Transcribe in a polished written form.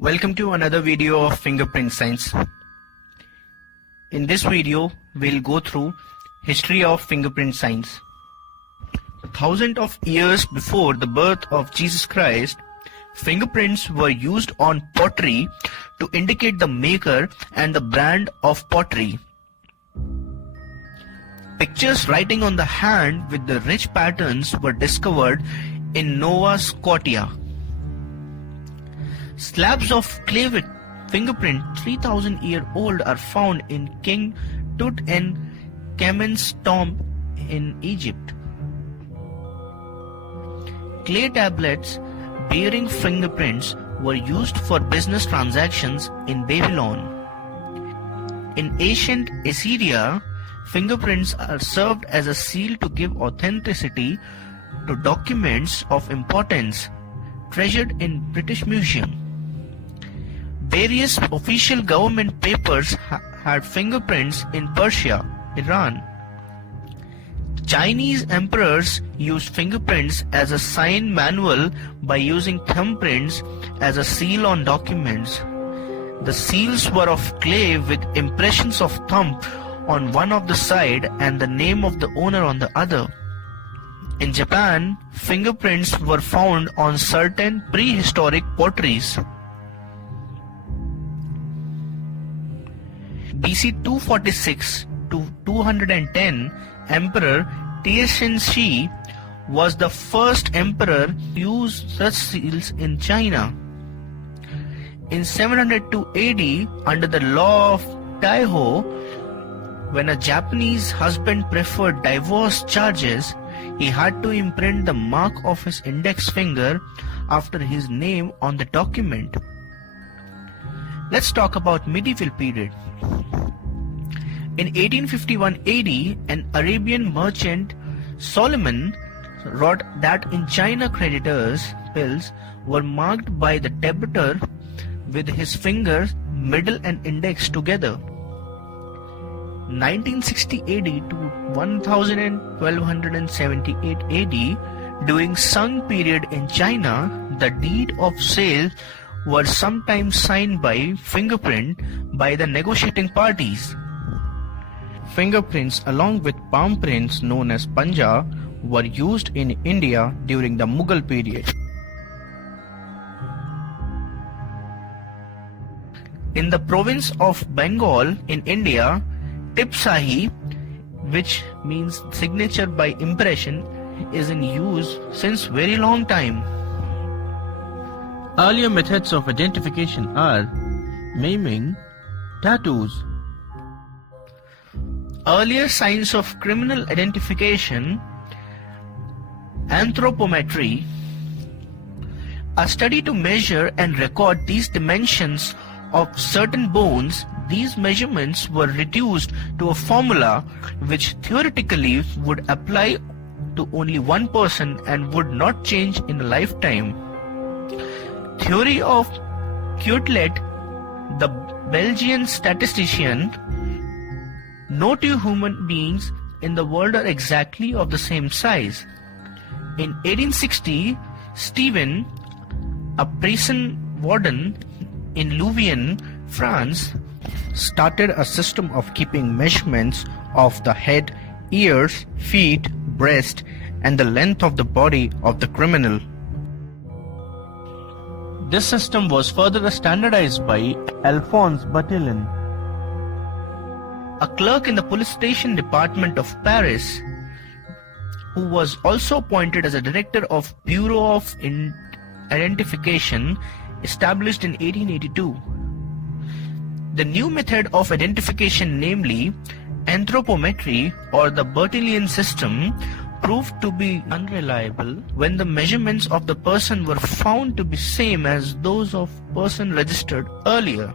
Welcome to another video of fingerprint science. In this video, we'll go through history of fingerprint science. Thousands of years before the birth of Jesus Christ, fingerprints were used on pottery to indicate the maker and the brand of pottery. Pictures writing on the hand with the rich patterns were discovered in Nova Scotia. Slabs of clay with fingerprint 3,000-year-old are found in King Tutankhamun's tomb in Egypt. Clay tablets bearing fingerprints were used for business transactions in Babylon. In ancient Assyria, fingerprints are served as a seal to give authenticity to documents of importance treasured in British Museum. Various official government papers had fingerprints in Persia, Iran. Chinese emperors used fingerprints as a sign manual by using thumbprints as a seal on documents. The seals were of clay with impressions of thumb on one of the side and the name of the owner on the other. In Japan, fingerprints were found on certain prehistoric potteries. BC 246 to 210, Emperor Teixin was the first emperor to use such seals in China. In 702 AD, under the law of Taiho, when a Japanese husband preferred divorce charges, he had to imprint the mark of his index finger after his name on the document. Let's talk about medieval period. In 1851 AD, an Arabian merchant, Solomon, wrote that in China creditors' bills were marked by the debitor with his fingers, middle and index together. 1960 AD to 1278 AD, during Sung period in China, the deed of sale were sometimes signed by fingerprint by the negotiating parties. Fingerprints along with palm prints known as panja were used in India during the Mughal period. In the province of Bengal in India, Tipsahi, which means signature by impression, is in use since very long time. Earlier methods of identification are maiming, tattoos. Earlier signs of criminal identification, anthropometry, a study to measure and record these dimensions of certain bones. These measurements were reduced to a formula which theoretically would apply to only one person and would not change in a lifetime. Theory of Quetelet, the Belgian statistician. No two human beings in the world are exactly of the same size. In 1860, Stephen, a prison warden in Louvain, France, started a system of keeping measurements of the head, ears, feet, breast, and the length of the body of the criminal. This system was further standardized by Alphonse Bertillon, a clerk in the police station department of Paris, who was also appointed as a director of Bureau of Identification, established in 1882. The new method of identification, namely anthropometry or the Bertillon system, proved to be unreliable when the measurements of the person were found to be same as those of person registered earlier.